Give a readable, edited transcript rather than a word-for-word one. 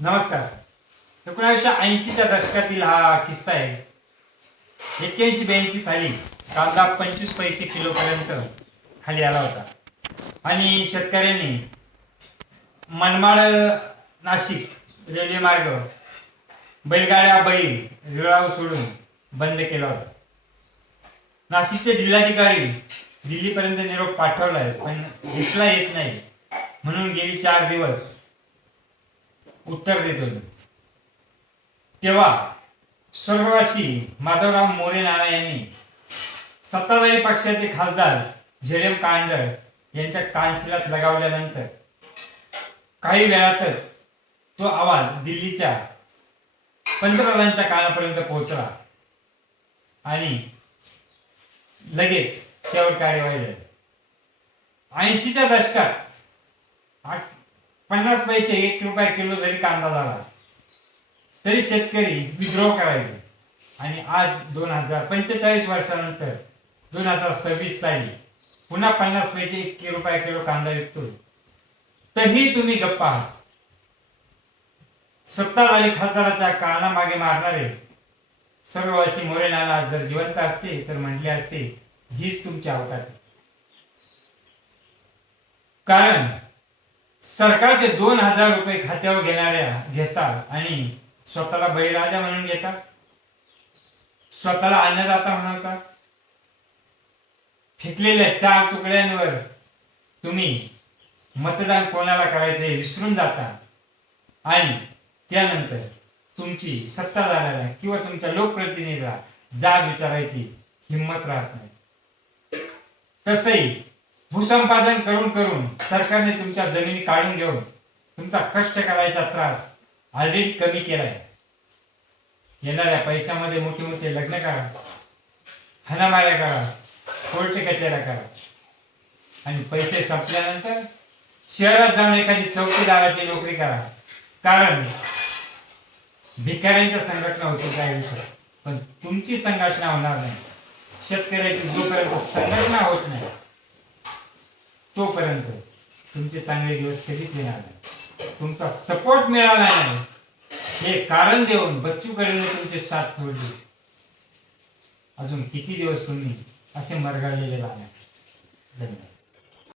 नमस्कार. 1980च्या दशकातील हा किस्सा आहे. 81-82 साली कांदा 25 पैसे किलोपर्यंत खाली आला होता आणि शेतकऱ्यांनी मनमाड नाशिक रेल्वे मार्ग बैलगाड्या रेळाव सोडून बंद केला होता. नाशिकचे जिल्हाधिकारी दिल्लीपर्यंत निरोप पाठवलाय, पण घेतला येत नाही म्हणून गेली 4 दिवस उत्तर देत होते. तेव्हा स्वर्गवासी माधवराव मोरे नाना यांनी सत्ताधारी पक्षाचे खासदार झेडम कांडळ यांच्या कानशिलात लगावल्यानंतर काही वेळातच तो आवाज दिल्लीच्या पंतप्रधानांच्या कानापर्यंत पोहोचला आणि लगेच त्यावर कार्यवाही झाली. 80च्या दशकात 50 पैसे 1 रुपया किलो जरी कांदा झाला तरी शेतकरी विद्रोह करायचे. आणि आज 45 वर्षानंतर 2026 साली पुन्हा 50 पैसे 1 रुपया किलो कांदा विकतोय, तरी तुम्ही गप्प आहात. सत्ताधारी खासदाराच्या कानामागे मारणारे सर्ववासी मोरे नाना जर जिवंत असते तर म्हटले असते, हीच तुमची अवकात. कारण सरकारचे 2000 रुपये खात्यावर घेतात आणि स्वतःला बळीराजा म्हणून घेतात, स्वतःला अन्नदाता म्हणतात. फेकलेल्या 4 तुकड्यांवर तुम्ही मतदान कोणाला करायचे विसरून जाता आणि त्यानंतर तुमची सत्ताधाऱ्याला किंवा तुमच्या लोकप्रतिनिधीला जाब विचारायची हिंमत राहत नाही. तसंही भूसंपादन करून करून सरकारने तुमच्या जमिनी काढून घेऊन तुमचा कष्ट करायचा त्रास ऑलरेडी कमी केलाय. येणाऱ्या पैशामध्ये मोठे मोठे लग्न करा, हाणामाऱ्या करा, कोर्ट कचेऱ्या करा आणि पैसे संपल्यानंतर शहरात जाऊन एखादी चौकीदाराची नोकरी करा. कारण भिकाऱ्यांच्या संघटना होती काही दिवसात, पण तुमची संघटना होणार नाही. शेतकऱ्याची जोपर्यंत संघटना होत नाही तोपर्यंत तुमचे चांगले दिवस कधीच येणार नाही. तुमचा सपोर्ट मिळाला नाही हे कारण देऊन बच्चू कडूने तुमचे साथ सोडली. अजून किती दिवस तुम्ही असे मरगळलेले राहणार. धन्यवाद.